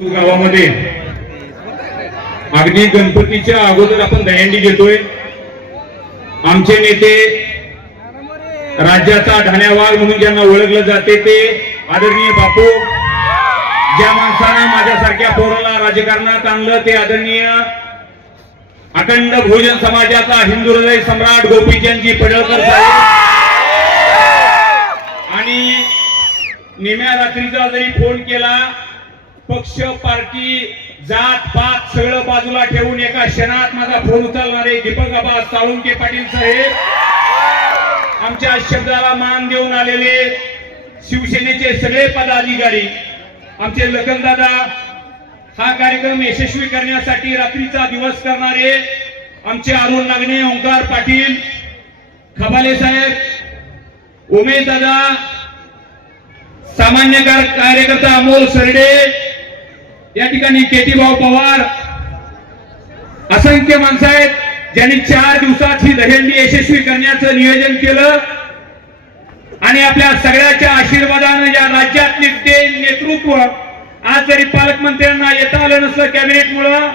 गावामध्ये. अगदी गणपतीच्या अगोदर आपण दहंडी घेतोय. आमचे नेते राज्याचा ढाण्यावाग म्हणून ज्यांना ओळखलं जाते ते आदरणीय बापू ज्या माणसानं माझ्यासारख्या पोराला राजकारणात आणलं ते आदरणीय अखंड भोजन समाजाचा हिंदू हृदय सम्राट गोपीचंदजी पडळकर साहेब. आणि निम्या रात्रीचा जरी फोन केला पक्ष पार्टी जात पात सगळं बाजूला ठेवून एका क्षणात माझा फोन उचलणारे दीपक बाबा साळुंके पाटील साहेब. आमच्या शब्दाला मान देऊन आलेले शिवसेनेचे सगळे पदाधिकारी आमचे लखनदादा हा कार्यक्रम यशस्वी करण्यासाठी रात्रीचा दिवस करणारे आमचे अरुण नागणे ओंकार पाटील खबाले साहेब उमेश दादा सामान्य कार्यकर्ता अमोल सरडे या ठिकाणी केटीभाऊ पवार असंख्य माणसं आहेत ज्यांनी चार दिवसात ही दहीहंडी यशस्वी करण्याचं नियोजन केलं. आणि आपल्या सगळ्याच्या आशीर्वादानं या राज्यातले ते नेतृत्व आज जरी पालकमंत्र्यांना येता आलं नसलं कॅबिनेटमुळं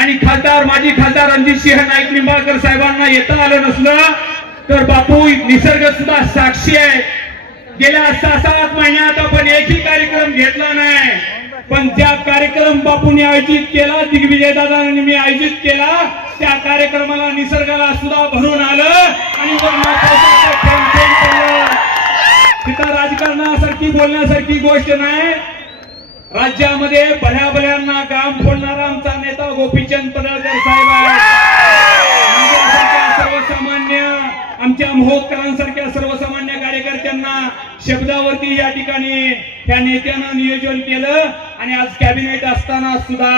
आणि खासदार माजी खासदार रणजितसिंह नाईक निंबाळकर साहेबांना येता आलं नसलं तर बापू निसर्ग सुद्धा साक्षी आहे. गेल्या सहा सात महिन्यात आपण एकही कार्यक्रम घेतला नाही. पण ज्या कार्यक्रम बापूने आयोजित केला दिग्विजय दादांनी मी आयोजित केला त्या कार्यक्रमाला निसर्गाला सुद्धा भरून आलं आणि तिथं राजकारणासारखी बोलण्यासारखी गोष्ट नाही. राज्यामध्ये भल्या भल्यांना काम फोडणारा आमचा नेता गोपीचंद पडळकर साहेब आहे. सर्वसामान्य आमच्या महोत्करांसारख्या सर्वसामान्य कार्यकर्त्यांना शब्दावरती या ठिकाणी त्या नेत्यानं नियोजन केलं. आणि आज कॅबिनेट असताना सुद्धा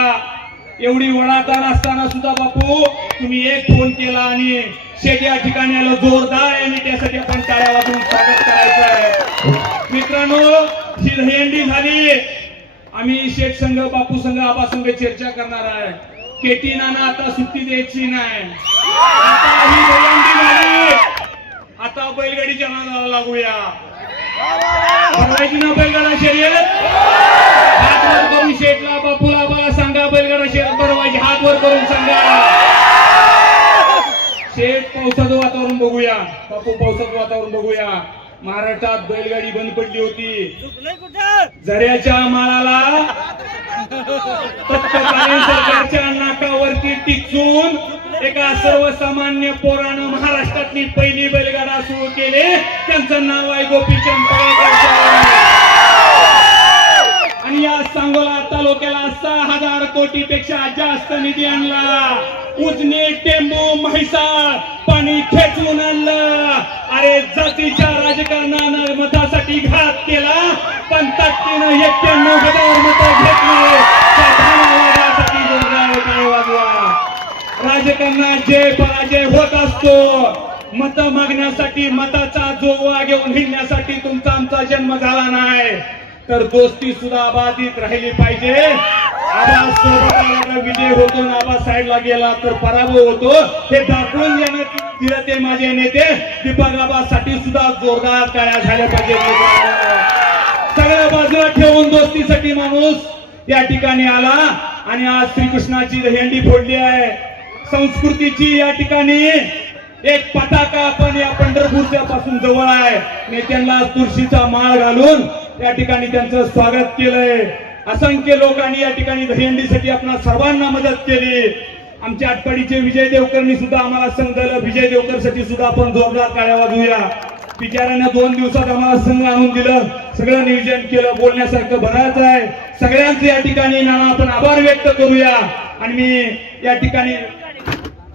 एवढी वडाताण असताना सुद्धा बापू तुम्ही एक फोन केला आणि शेट या ठिकाणी आलं. जोरदार आहे आणि त्यासाठी आपण टाळ्या वाजून स्वागत करायचं आहे मित्रांनो ही झाली. आम्ही शेठ संघ बापू संघ आबा संघ चर्चा करणार आहे. केटी नाना आता सुट्टी द्यायची नाही. आता ही झाली. आता बैलगाडीच्या नादाला लागूया. ना बैलगाडा शर्यत? करून शेठला बापूला आबाला सांगा बैलगाडा शर्यत बनवायची हात वर करून सांगा. शेठ पावसाचं वातावरण बघूया. बापू पावसाचं वातावरण बघूया. महाराष्ट्रात बैलगाडी बंद पडली होती. झऱ्याच्या माळाला तत्कालीन सरकारच्या नाकावरती टिचून एका सर्वसामान्य पोरानं महाराष्ट्रातली पहिली बैलगाडा सुरू केली. त्यांचं नाव आहे गोपीचंद तालुक्याला सहा हजार कोटी पेक्षा जास्त निधी आणला. उजनी टेंबू म्हैसाळ पाणी खेचून आणलं. अरे जातीच्या राजकारणानं मतासाठी घात केला पण ताकदीनं एक्क्याण्णव हजार मत घेतले. त्या राजकारणात जय पराजय होत असतो मत मागण्यासाठी मताचा जोवा घेऊन हिंडण्यासाठी तुमचा आमचा जन्म झाला नाही. तर दोस्ती सुद्धा अबाधित राहिली पाहिजे. आबा सोबत आला विजय होतो ना आबा साईडला गेला तर पराभव होतो. हे दाखवून ज्यानं दिलं ते माझे नेते. दीपक आबासाठी सुद्धा जोरदार टाळ्या झाल्या पाहिजे सगळ्या बाजूला ठेवून दोस्तीसाठी माणूस या ठिकाणी आला आणि आज श्रीकृष्णाची हेंडी फोडली आहे. संस्कृतीची या ठिकाणी एक पताका आपण या पंढरपूरच्या पासून जवळ आहे. नेत्यांना तुळशीचा माळ घालून या ठिकाणी त्यांचं स्वागत केलंय. असंख्य लोकांनी या ठिकाणी दहीहंडीसाठी आपणा सर्वांना मदत केली. आमच्या आटपाडीचे विजय देवकरनी सुद्धा आम्हाला संघ दिलं विजय देवकरसाठी सुद्धा आपण जोरदार काळ्या वाजूया बिचाऱ्यानं दोन दिवसात आम्हाला संघ आणून दिलं. सगळं नियोजन केलं. बोलण्यासारखं बराच आहे. सगळ्यांचे या ठिकाणी नाना आपण आभार व्यक्त करूया. आणि मी या ठिकाणी